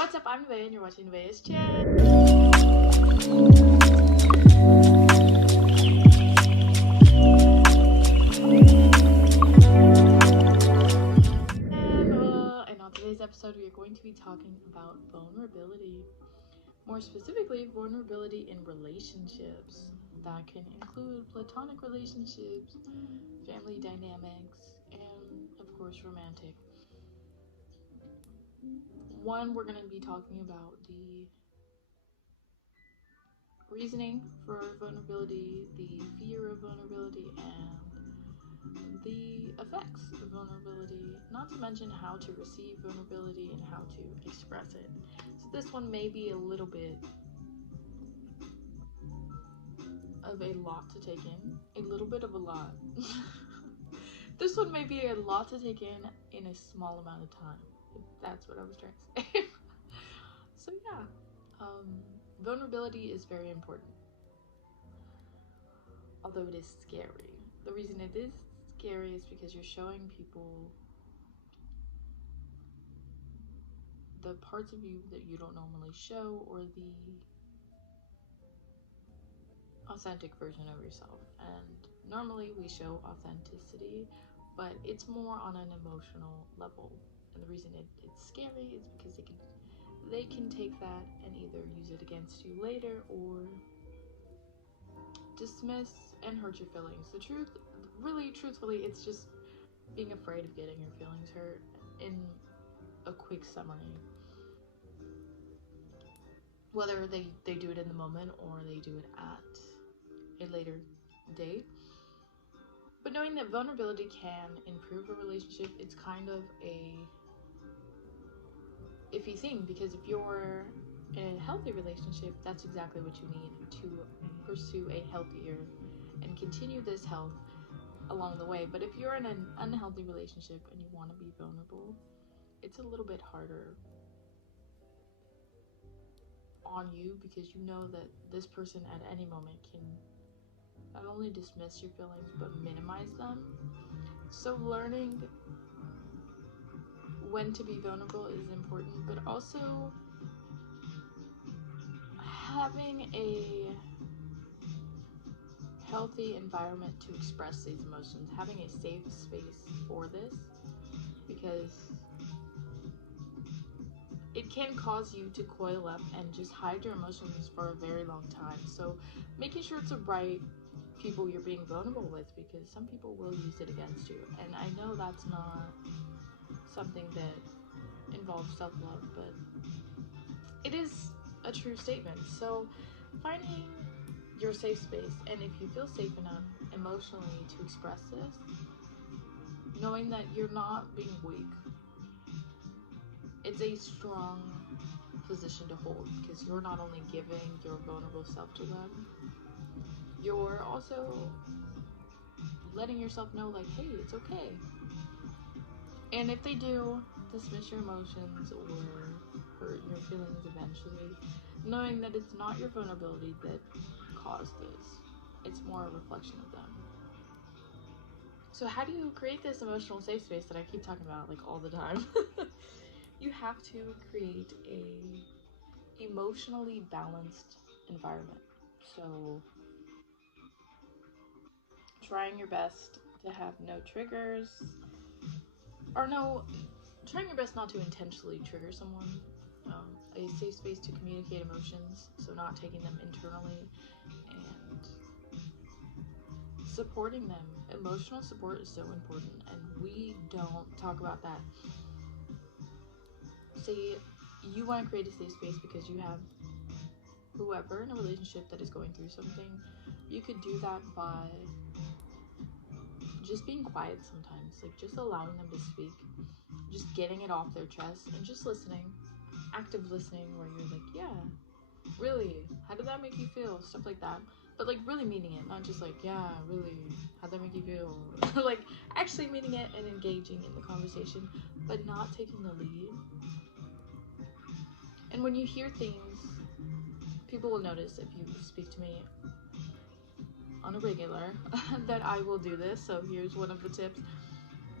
What's up? I'm Vay and you're watching Vay's Chat. And on today's episode, we are going to be talking about vulnerability. More specifically, vulnerability in relationships. That can include platonic relationships, family dynamics, and of course, romantic. One, we're going to be talking about the reasoning for vulnerability, the fear of vulnerability, and the effects of vulnerability, not to mention how to receive vulnerability and how to express it. So this one may be a little bit of a lot to take in, a little bit of a lot. This one may be a lot to take in a small amount of time, if that's what I was trying to say. So yeah, vulnerability is very important, although it is scary. The reason it is scary is because you're showing people the parts of you that you don't normally show, or the authentic version of yourself. And normally we show authenticity, but it's more on an emotional level. And the reason it's scary is because they can take that and either use it against you later or dismiss and hurt your feelings. The truth, really truthfully, it's just being afraid of getting your feelings hurt. In a quick summary, whether they do it in the moment or they do it at a later date. But knowing that vulnerability can improve a relationship, it's kind of a iffy thing, because if you're in a healthy relationship, that's exactly what you need to pursue a healthier and continue this health along the way. But if you're in an unhealthy relationship and you want to be vulnerable, it's a little bit harder on you, because you know that this person at any moment can not only dismiss your feelings but minimize them. So learning when to be vulnerable is important, but also having a healthy environment to express these emotions, having a safe space for this, because it can cause you to coil up and just hide your emotions for a very long time. So making sure it's the right people you're being vulnerable with, because some people will use it against you. And I know that's not something that involves self-love, but it is a true statement. So finding your safe space, and if you feel safe enough emotionally to express this, knowing that you're not being weak, it's a strong position to hold, because you're not only giving your vulnerable self to them, you're also letting yourself know, like, hey, it's okay. And if they do dismiss your emotions or hurt your feelings eventually, knowing that it's not your vulnerability that caused this, it's more a reflection of them. So how do you create this emotional safe space that I keep talking about like all the time? You have to create a emotionally balanced environment. So trying your best to have no triggers, or trying your best not to intentionally trigger someone. A safe space to communicate emotions, so not taking them internally, and supporting them. Emotional support is so important, and we don't talk about that. Say you want to create a safe space because you have whoever in a relationship that is going through something. You could do that by just being quiet sometimes, like just allowing them to speak, just getting it off their chest, and just listening, active listening, where you're like, yeah, really, how did that make you feel, stuff like that, but like really meaning it, not just like, yeah, really, how'd that make you feel? Like actually meaning it and engaging in the conversation, but not taking the lead. And when you hear things, people will notice if you speak to me on a regular that I will do this. So here's one of the tips,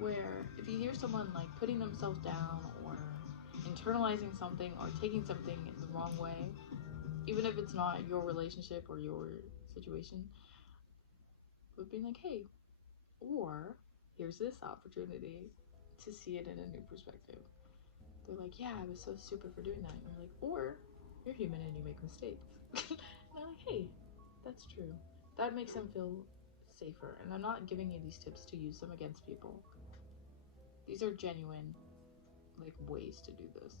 where if you hear someone like putting themselves down or internalizing something or taking something the wrong way, even if it's not your relationship or your situation, but being like, hey, or here's this opportunity to see it in a new perspective. They're like, yeah, I was so stupid for doing that. And you're like, or you're human and you make mistakes. And they're like, hey, that's true. That makes them feel safer. And I'm not giving you these tips to use them against people. These are genuine, like, ways to do this.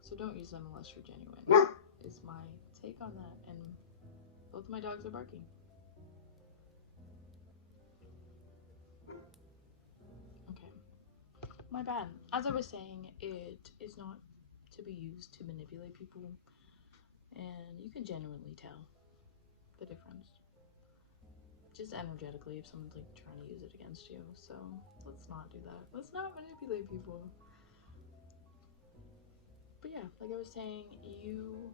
So don't use them unless you're genuine, is my take on that. And both of my dogs are barking. Okay. My bad. As I was saying, it is not to be used to manipulate people. And you can genuinely tell the difference. Just energetically if someone's like trying to use it against you. So let's not do that. Let's not manipulate people. But yeah, like I was saying, you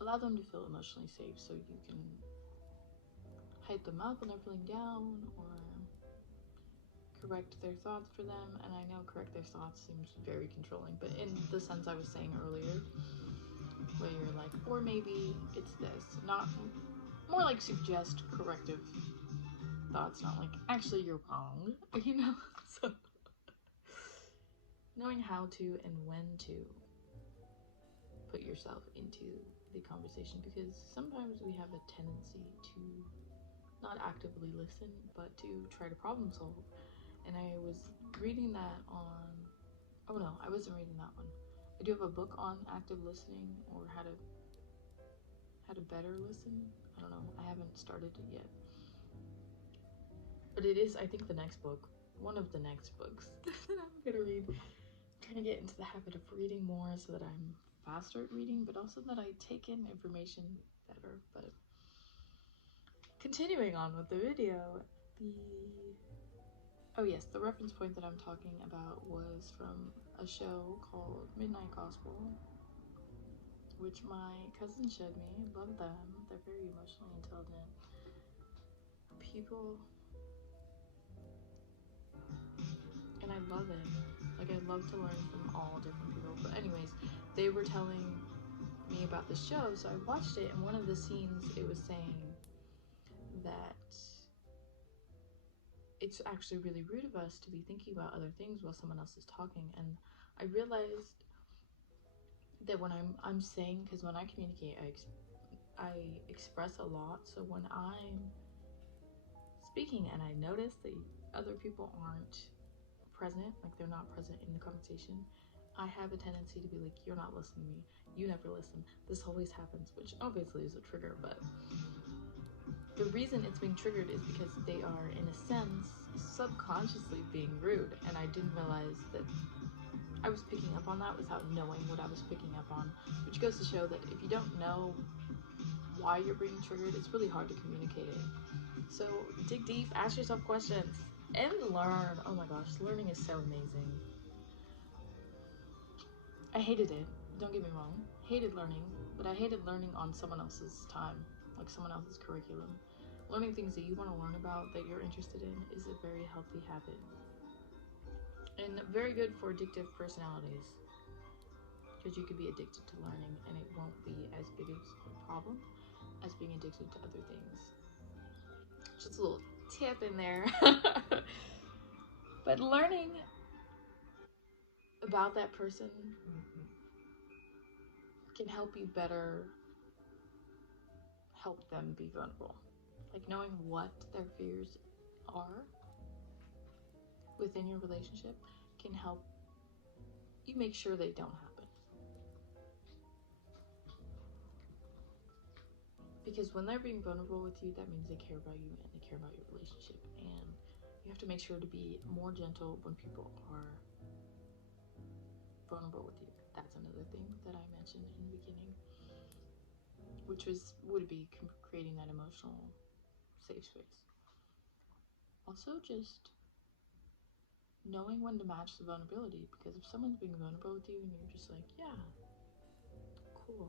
allow them to feel emotionally safe so you can hype them up when they're feeling down, or correct their thoughts for them. And I know correct their thoughts seems very controlling, but in the sense I was saying earlier, where you're like, or maybe it's this, not more like suggest corrective thoughts, not like actually you're wrong, you know. So knowing how to and when to put yourself into the conversation, because sometimes we have a tendency to not actively listen but to try to problem solve. And I was reading that on, oh no, I wasn't reading that one. I do have a book on active listening, or how to better listen. I don't know, I haven't started it yet, but it is, I think, the next book, one of the next books that I'm gonna read. I'm trying to get into the habit of reading more so that I'm faster at reading, but also that I take in information better. But continuing on with the video, the reference point that I'm talking about was from a show called Midnight Gospel, which my cousin showed me. Love them. They're very emotionally intelligent people, and I love it. Like, I love to learn from all different people. But anyways, they were telling me about the show, so I watched it, and one of the scenes, it was saying that it's actually really rude of us to be thinking about other things while someone else is talking. And I realized that when I'm saying, because when I communicate, I express a lot. So when I'm speaking and I notice that other people aren't present, like they're not present in the conversation, I have a tendency to be like, you're not listening to me, you never listen, this always happens, which obviously is a trigger. But the reason it's being triggered is because they are, in a sense, subconsciously being rude, and I didn't realize that I was picking up on that without knowing what I was picking up on, which goes to show that if you don't know why you're being triggered, it's really hard to communicate it. So dig deep, ask yourself questions, and learn. Oh my gosh, learning is so amazing. I hated it, don't get me wrong, hated learning, but I hated learning on someone else's time, like someone else's curriculum. Learning things that you want to learn about, that you're interested in, is a very healthy habit. And very good for addictive personalities, because you could be addicted to learning and it won't be as big of a problem as being addicted to other things. Just a little tip in there. But learning about that person can help you better help them be vulnerable. Like, knowing what their fears are within your relationship can help you make sure they don't happen. Because when they're being vulnerable with you, that means they care about you and they care about your relationship. And you have to make sure to be more gentle when people are vulnerable with you. That's another thing that I mentioned in the beginning, which would be creating that emotional safe space. Also, just knowing when to match the vulnerability, because if someone's being vulnerable with you and you're just like, yeah, cool,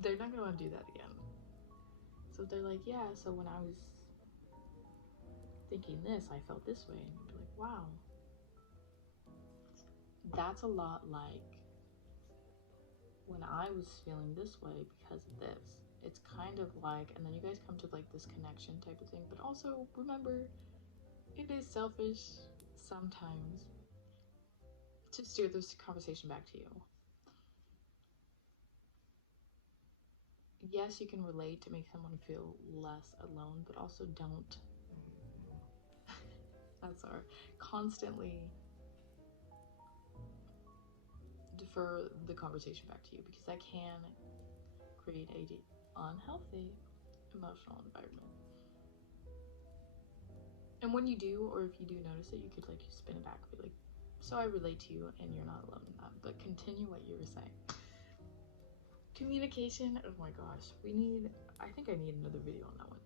they're not gonna want to do that again. So if they're like, yeah, so when I was thinking this, I felt this way, and you'd be like, wow, that's a lot like when I was feeling this way because of this. It's kind of like, and then you guys come to like this connection type of thing, but also remember, it is selfish sometimes to steer this conversation back to you. Yes, you can relate to make someone feel less alone, but also don't constantly defer the conversation back to you, because that can create a unhealthy emotional environment. And when you do, or if you do notice it, you could like spin it back, be like, so I relate to you and you're not alone in that. But continue what you were saying. Communication, oh my gosh, I think I need another video on that one.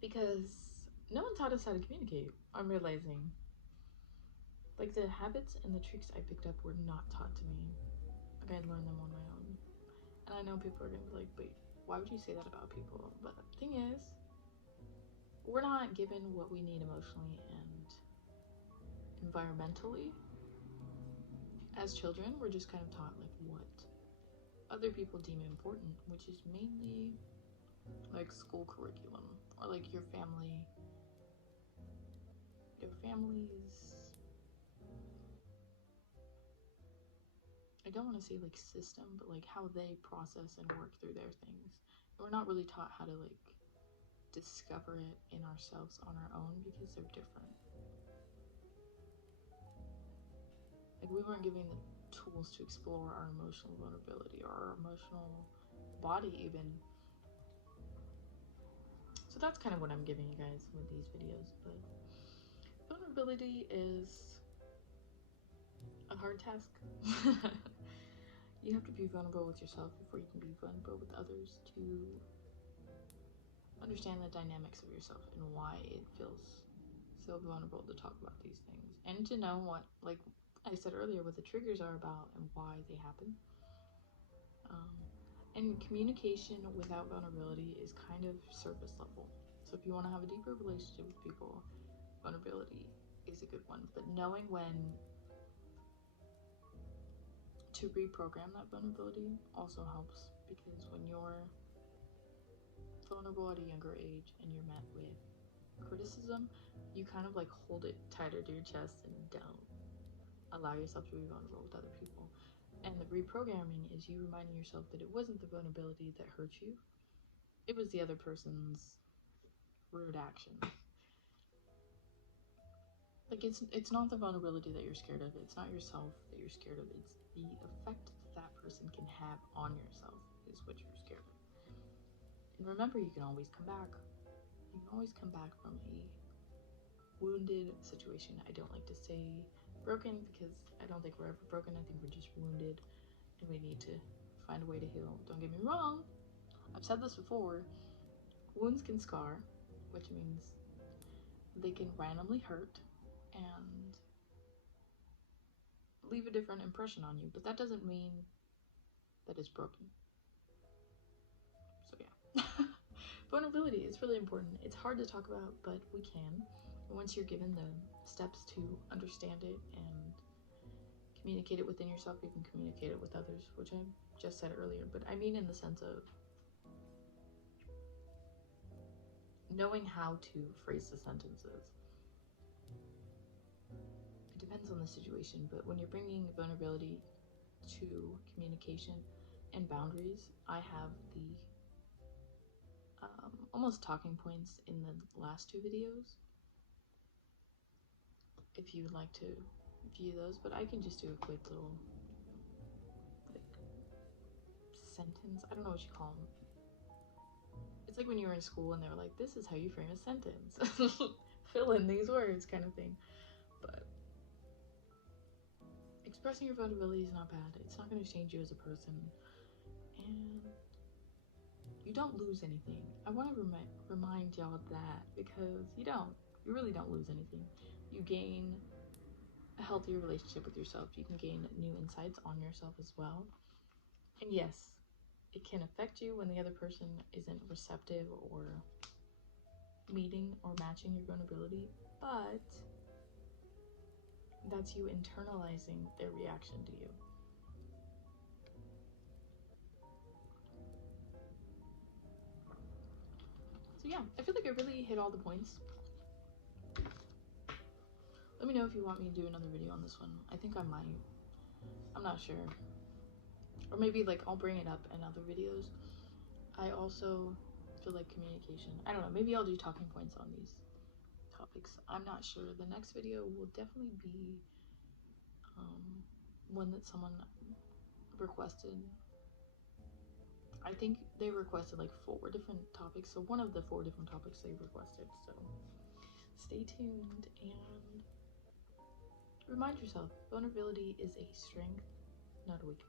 Because no one taught us how to communicate. I'm realizing. Like, the habits and the tricks I picked up were not taught to me. Like, I learned them on my own. And I know people are gonna be like, but why would you say that about people? But the thing is, we're not given what we need emotionally and environmentally. As children, we're just kind of taught like what other people deem important, which is mainly like school curriculum, or like your family's, I don't want to say like system, but like how they process and work through their things. And we're not really taught how to like discover it in ourselves on our own, because they're different. Like, we weren't given the tools to explore our emotional vulnerability or our emotional body even. So that's kind of what I'm giving you guys with these videos. But vulnerability is a hard task. You have to be vulnerable with yourself before you can be vulnerable with others, to understand the dynamics of yourself and why it feels so vulnerable to talk about these things, and to know what, like I said earlier, what the triggers are about and why they happen. And communication without vulnerability is kind of surface level. So if you want to have a deeper relationship with people, vulnerability is a good one. But knowing when to reprogram that vulnerability also helps, because when you're vulnerable at a younger age and you're met with criticism, you kind of like hold it tighter to your chest and don't allow yourself to be vulnerable with other people. And the reprogramming is you reminding yourself that it wasn't the vulnerability that hurt you, it was the other person's rude actions. Like, it's not the vulnerability that you're scared of, it's not yourself that you're scared of, it's the effect that person can have on yourself is what you're scared of. And remember, you can always come back. You can always come back from a wounded situation. I don't like to say broken, because I don't think we're ever broken. I think we're just wounded and we need to find a way to heal. Don't get me wrong, I've said this before, wounds can scar, which means they can randomly hurt and leave a different impression on you, but that doesn't mean that it's broken. So yeah. Vulnerability is really important. It's hard to talk about, but we can. Once you're given the steps to understand it and communicate it within yourself, you can communicate it with others, which I just said earlier. But I mean in the sense of knowing how to phrase the sentences. It depends on the situation, but when you're bringing vulnerability to communication and boundaries, I have the almost talking points in the last two videos, if you would like to view those, but I can just do a quick little like sentence. I don't know what you call them. It's like when you were in school and they were like, this is how you frame a sentence. Fill in these words kind of thing. But expressing your vulnerability is not bad. It's not going to change you as a person. And you don't lose anything. I want to remind y'all of that, because you don't. You really don't lose anything. You gain a healthier relationship with yourself. You can gain new insights on yourself as well. And yes, it can affect you when the other person isn't receptive or meeting or matching your vulnerability, but that's you internalizing their reaction to you. So yeah, I feel like I really hit all the points. Let me know if you want me to do another video on this one. I think I might. I'm not sure. Or maybe like I'll bring it up in other videos. I also feel like communication. I don't know. Maybe I'll do talking points on these topics. I'm not sure. The next video will definitely be one that someone requested. I think they requested like 4 different topics. So one of the 4 different topics they requested. So stay tuned and remind yourself, vulnerability is a strength, not a weakness.